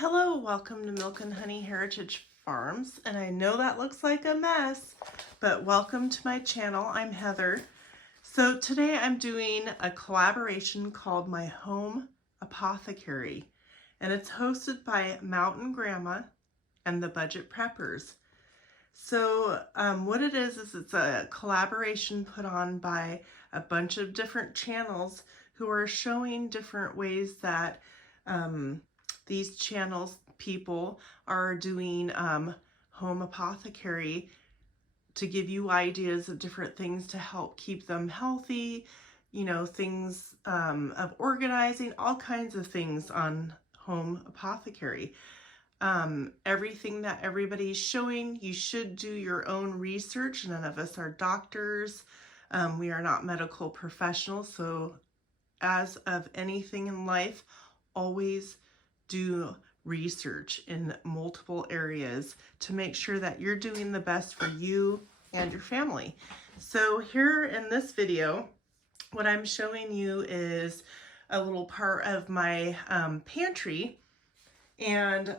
Hello, welcome to Milk and Honey Heritage Farms, and I know that looks like a mess, but welcome to my channel. I'm Heather. So today I'm doing a collaboration called My Home Apothecary, and it's hosted by Mountain Grandma and the Budget Preppers. So what it is it's a collaboration put on by a bunch of different channels who are showing different ways that these channels people are doing home apothecary to give you ideas of different things to help keep them healthy, you know, things of organizing, all kinds of things on home apothecary. Everything that everybody's showing, you should do your own research. None of us are doctors. We are not medical professionals. So as of anything in life, always do research in multiple areas to make sure that you're doing the best for you and your family. So here in this video, what I'm showing you is a little part of my pantry, and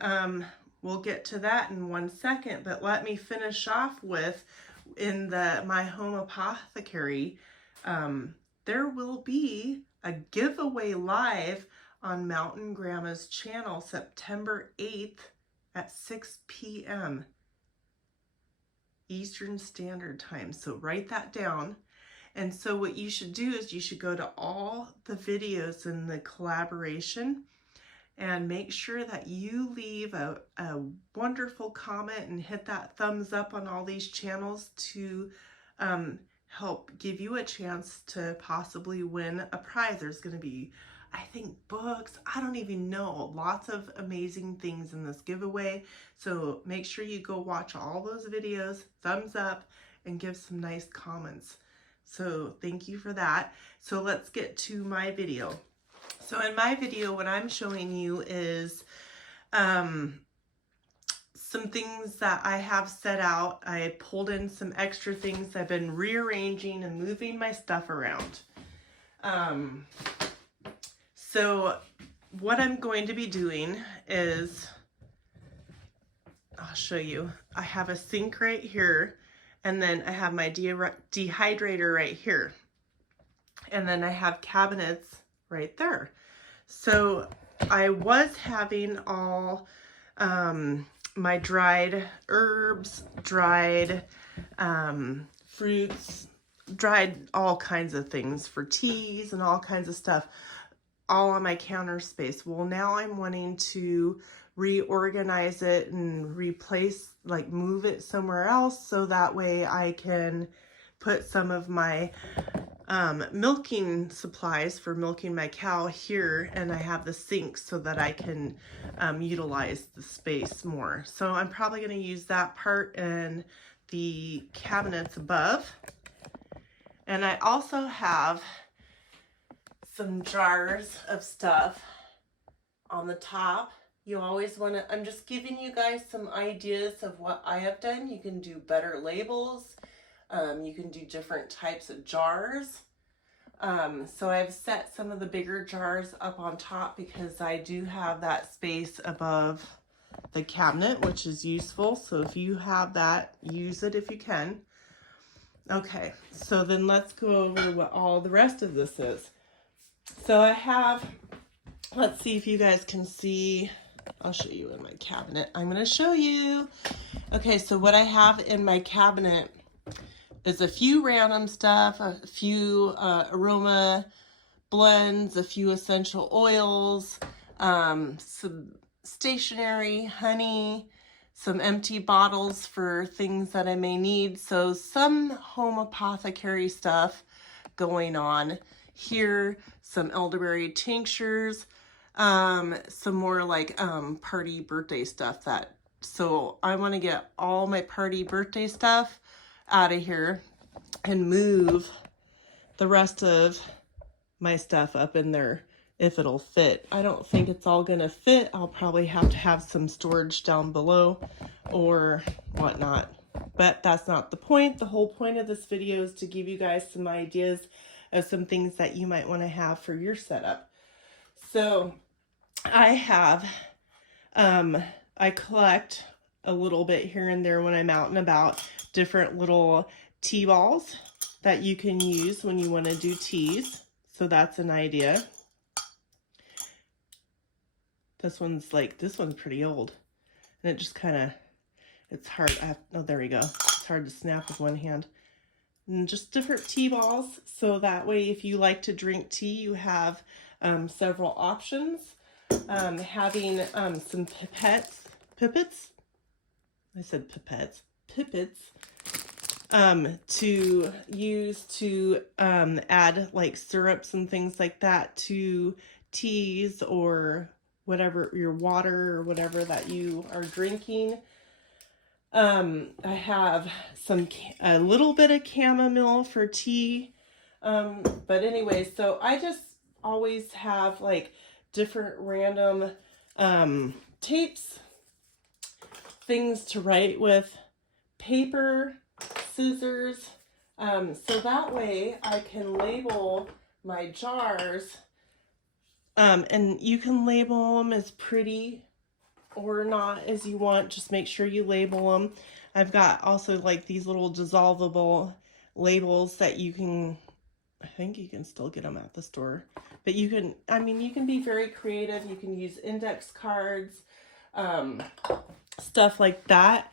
we'll get to that in one second, but let me finish off with in my home apothecary, there will be a giveaway live on Mountain Grandma's channel September 8th at 6 p.m. Eastern Standard Time. So write that down. And so what you should do is you should go to all the videos in the collaboration and make sure that you leave a wonderful comment and hit that thumbs up on all these channels to help give you a chance to possibly win a prize. There's going to be, I think, books, I don't even know, lots of amazing things in this giveaway. So make sure you go watch all those videos, thumbs up, and give some nice comments. So thank you for that. So let's get to my video. So in my video, what I'm showing you is some things that I have set out. I pulled in some extra things. I've been rearranging and moving my stuff around. So what I'm going to be doing is, I'll show you. I have a sink right here, and then I have my dehydrator right here. And then I have cabinets right there. So I was having all my dried herbs, dried fruits, dried all kinds of things for teas and all kinds of stuff, all on my counter space. Well, now I'm wanting to reorganize it and replace, like move it somewhere else, so that way I can put some of my milking supplies for milking my cow here, and I have the sink so that I can utilize the space more. So I'm probably going to use that part and the cabinets above. And I also have some jars of stuff on the top. You always want to, I'm just giving you guys some ideas of what I have done. You can do better labels. You can do different types of jars. So I've set some of the bigger jars up on top because I do have that space above the cabinet, which is useful. So if you have that, use it if you can. Okay, so then let's go over what all the rest of this is. So I have, let's see if you guys can see. I'll show you in my cabinet. I'm going to show you. Okay, so what I have in my cabinet is a few random stuff, a few aroma blends, a few essential oils, some stationery, honey, some empty bottles for things that I may need. So some home apothecary stuff going on here, some elderberry tinctures, some more like party birthday stuff. So I want to get all my party birthday stuff out of here and move the rest of my stuff up in there if it'll fit. I don't think it's all gonna fit. I'll probably have to have some storage down below or whatnot, but that's not the point. The whole point of this video is to give you guys some ideas of some things that you might want to have for your setup. So I have I collect a little bit here and there when I'm out and about, different little tea balls that you can use when you want to do teas. So that's an idea. This one's pretty old. And it just kind of, it's hard. Oh, there we go. It's hard to snap with one hand. And just different tea balls. So that way, if you like to drink tea, you have several options. Having some pippets. I said pipettes. Pippets. To use to add like syrups and things like that to teas or whatever, your water or whatever that you are drinking. I have a little bit of chamomile for tea. But anyway, so I just always have like different random tapes, things to write with, paper, scissors, so that way I can label my jars, and you can label them as pretty or not as you want. Just make sure you label them. I've got also like these little dissolvable labels that you can, I think you can still get them at the store, but you can, I mean, you can be very creative. You can use index cards, stuff like that.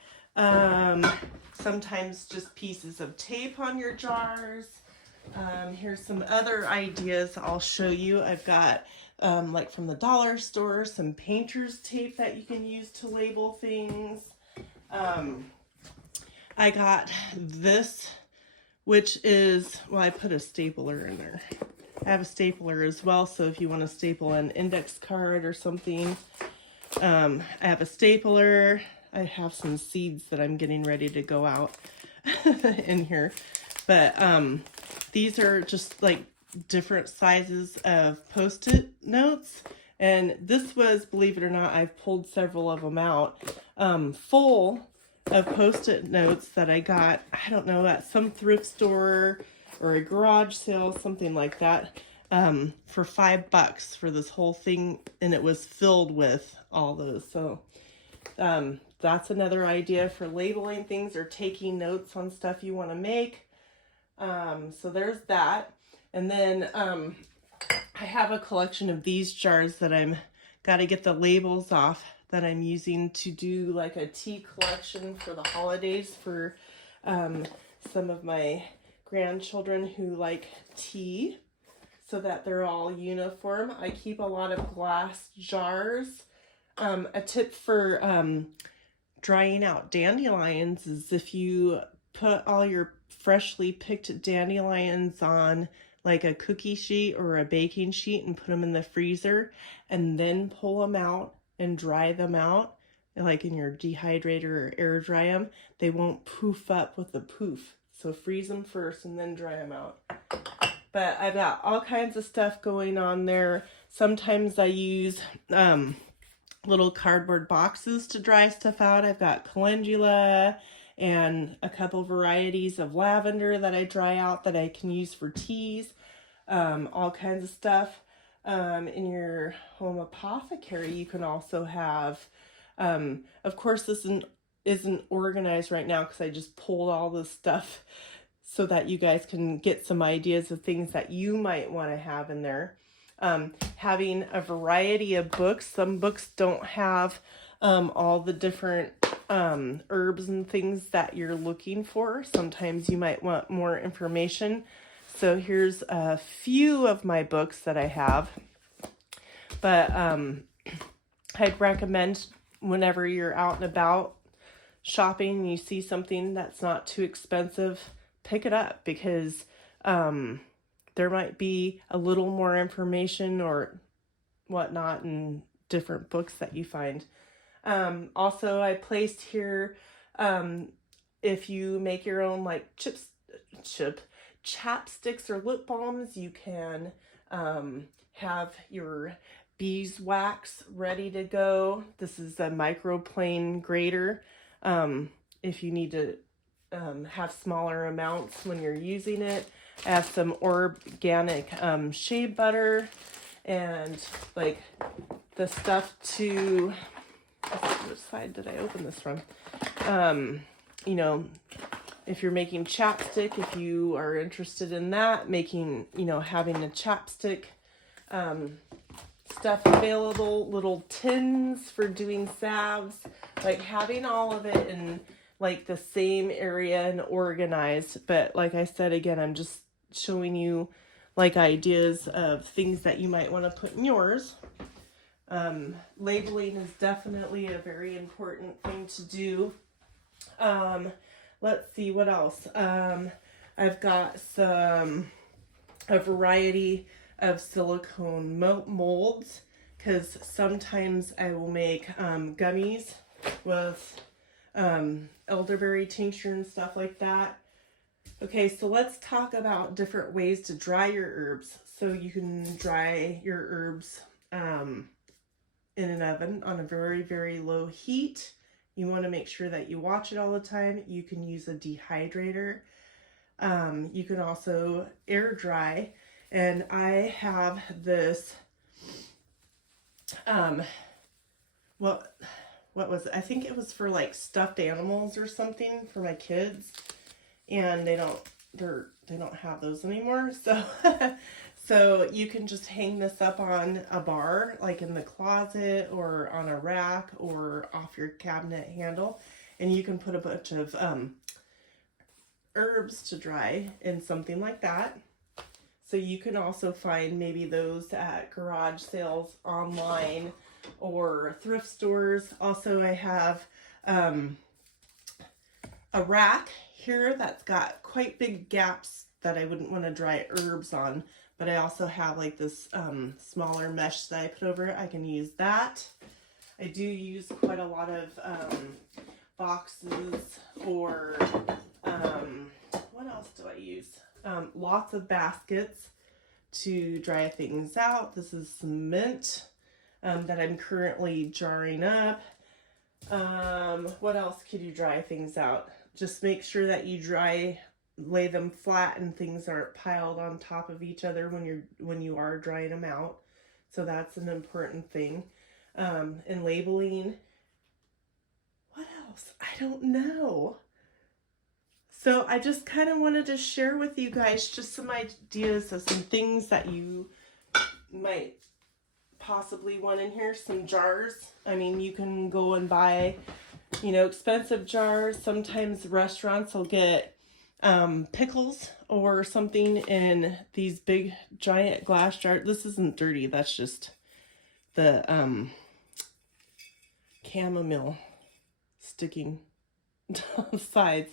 Sometimes just pieces of tape on your jars. Here's some other ideas I'll show you. I've got like from the dollar store, some painter's tape that you can use to label things. I got this, which is, well, I put a stapler in there. I have a stapler as well, so if you want to staple an index card or something. I have a stapler. I have some seeds that I'm getting ready to go out in here. But these are just like different sizes of Post-it notes. And this was, believe it or not, I've pulled several of them out, full of Post-it notes that I got, I don't know, at some thrift store or a garage sale, something like that, for $5 for this whole thing. And it was filled with all those. So that's another idea for labeling things or taking notes on stuff you want to make. So there's that. And then I have a collection of these jars that I'm got to get the labels off that I'm using to do like a tea collection for the holidays for some of my grandchildren who like tea, so that they're all uniform. I keep a lot of glass jars. A tip for drying out dandelions is if you put all your freshly picked dandelions on like a cookie sheet or a baking sheet and put them in the freezer and then pull them out and dry them out, like in your dehydrator or air dry them, they won't poof up with the poof. So freeze them first and then dry them out. But I've got all kinds of stuff going on there. Sometimes I use little cardboard boxes to dry stuff out. I've got calendula and a couple varieties of lavender that I dry out that I can use for teas. All kinds of stuff. In your home apothecary, you can also have, of course this isn't organized right now because I just pulled all this stuff so that you guys can get some ideas of things that you might want to have in there. Having a variety of books. Some books don't have all the different herbs and things that you're looking for. Sometimes you might want more information. So here's a few of my books that I have. But I'd recommend whenever you're out and about shopping and you see something that's not too expensive, pick it up, because there might be a little more information or whatnot in different books that you find. Also, I placed here, if you make your own like chapsticks or lip balms, you can have your beeswax ready to go. This is a microplane grater. If you need to have smaller amounts when you're using it. I have some organic shea butter and like the stuff to which side did I open this from? You know, if you're making chapstick, if you are interested in that, making, you know, having a chapstick stuff available, little tins for doing salves, like having all of it in like the same area and organized. But like I said, again, I'm just showing you like ideas of things that you might want to put in yours. Labeling is definitely a very important thing to do. Let's see what else. I've got a variety of silicone molds, because sometimes I will make gummies with elderberry tincture and stuff like that. Okay, so let's talk about different ways to dry your herbs. So you can dry your herbs in an oven on a very, very low heat. You want to make sure that you watch it all the time. You can use a dehydrator. You can also air dry. And I have this, what was it? I think it was for like stuffed animals or something for my kids. And they don't have those anymore. So, so you can just hang this up on a bar, like in the closet or on a rack or off your cabinet handle. And you can put a bunch of herbs to dry in something like that. So you can also find maybe those at garage sales online or thrift stores. Also, I have a rack here that's got quite big gaps that I wouldn't want to dry herbs on. But I also have like this smaller mesh that I put over it. I can use that. I do use quite a lot of boxes or what else do I use? Lots of baskets to dry things out. This is some mint that I'm currently jarring up. What else could you dry things out? Just make sure that you lay them flat and things aren't piled on top of each other when you are drying them out. So that's an important thing. And labeling. What else? I don't know. So I just kind of wanted to share with you guys just some ideas of some things that you might possibly want in here. Some jars. I mean, you can go and buy, you know, expensive jars. Sometimes restaurants will get pickles or something in these big giant glass jars. This isn't dirty. That's just the chamomile sticking to the sides.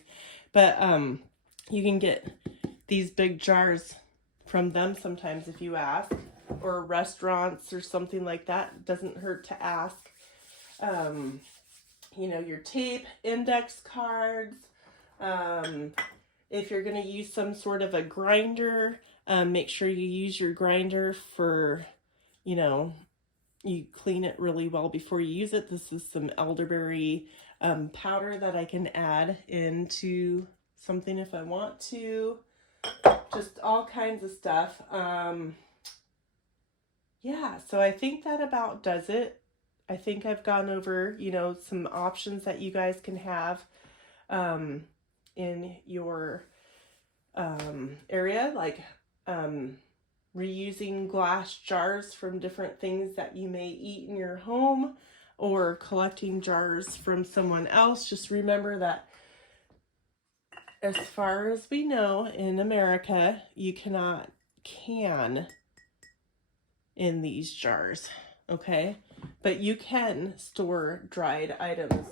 But you can get these big jars from them sometimes if you ask, or restaurants or something like that. It doesn't hurt to ask. You know, your tape, index cards. If you're going to use some sort of a grinder, make sure you use your grinder for, you know, you clean it really well before you use it. This is some elderberry powder that I can add into something if I want to. Just all kinds of stuff. Yeah, so I think that about does it. I think I've gone over, you know, some options that you guys can have in your area, like reusing glass jars from different things that you may eat in your home, or collecting jars from someone else. Just remember that as far as we know in America, you cannot can in these jars, okay? But you can store dried items.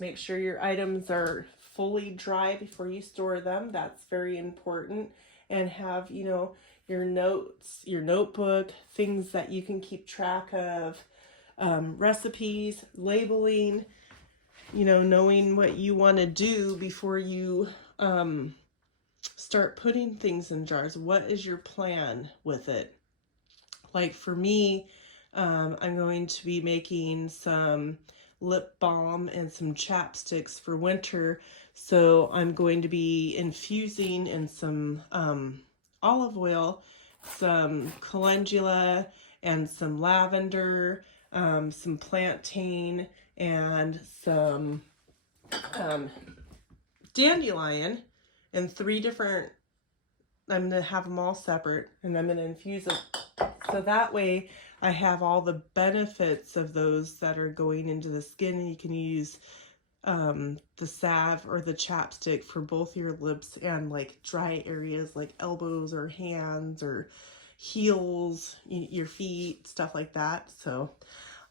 Make sure your items are fully dry before you store them. That's very important. And have, you know, your notes, your notebook, things that you can keep track of, recipes, labeling, you know, knowing what you want to do before you start putting things in jars. What is your plan with it? Like for me, I'm going to be making some lip balm and some chapsticks for winter. So I'm going to be infusing in some olive oil, some calendula, and some lavender, some plantain, and some dandelion in 3 different, I'm going to have them all separate, and I'm going to infuse them. So that way I have all the benefits of those that are going into the skin, and you can use the salve or the chapstick for both your lips and like dry areas like elbows or hands or heels, your feet, stuff like that. So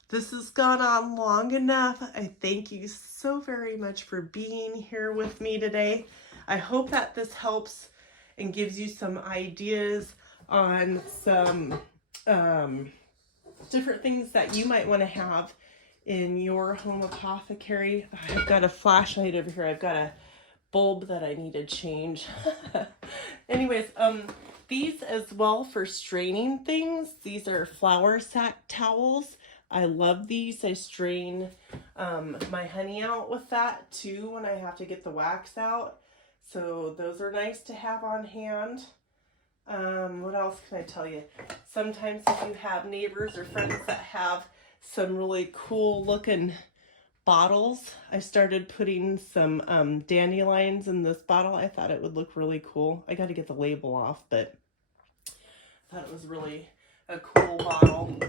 this has gone on long enough. I thank you so very much for being here with me today. I hope that this helps and gives you some ideas on some different things that you might want to have in your home apothecary. I've got a flashlight over here. I've got a bulb that I need to change. Anyways, these as well for straining things. These are flour sack towels. I love these. I strain my honey out with that too when I have to get the wax out. So those are nice to have on hand. What else can I tell you? Sometimes if you have neighbors or friends that have some really cool looking bottles, I started putting some dandelions in this bottle. I thought it would look really cool. I got to get the label off, but I thought it was really a cool bottle.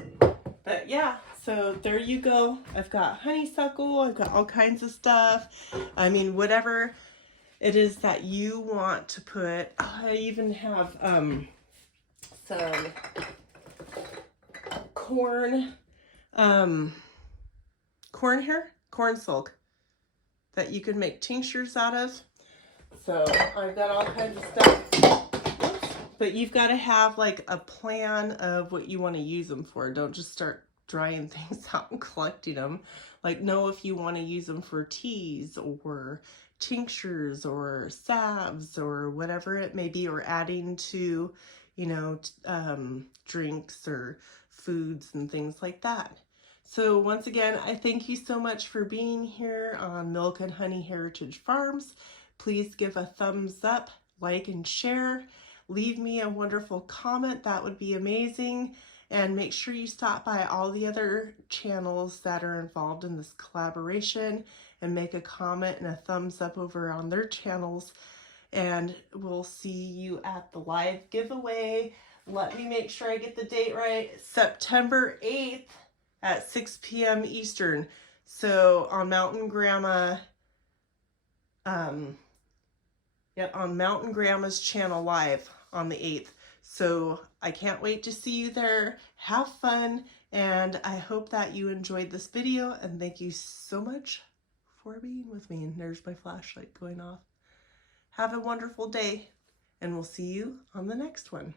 But yeah, so there you go. I've got honeysuckle. I've got all kinds of stuff. I mean, whatever it is that you want to put. I even have some corn silk that you can make tinctures out of. So I've got all kinds of stuff. Oops. But you've got to have like a plan of what you want to use them for. Don't just start drying things out and collecting them. Like, know if you want to use them for teas or tinctures or salves or whatever it may be, or adding to, you know, drinks or foods and things like that. So once again, I thank you so much for being here on Milk and Honey Heritage Farms. Please give a thumbs up, like, and share. Leave me a wonderful comment. That would be amazing. And make sure you stop by all the other channels that are involved in this collaboration and make a comment and a thumbs up over on their channels. And we'll see you at the live giveaway. Let me make sure I get the date right. September 8th at 6 p.m. Eastern. So on Mountain Grandma, on Mountain Grandma's channel live on the 8th. So I can't wait to see you there. Have fun, and I hope that you enjoyed this video, and thank you so much for being with me. And there's my flashlight going off. Have a wonderful day, and we'll see you on the next one.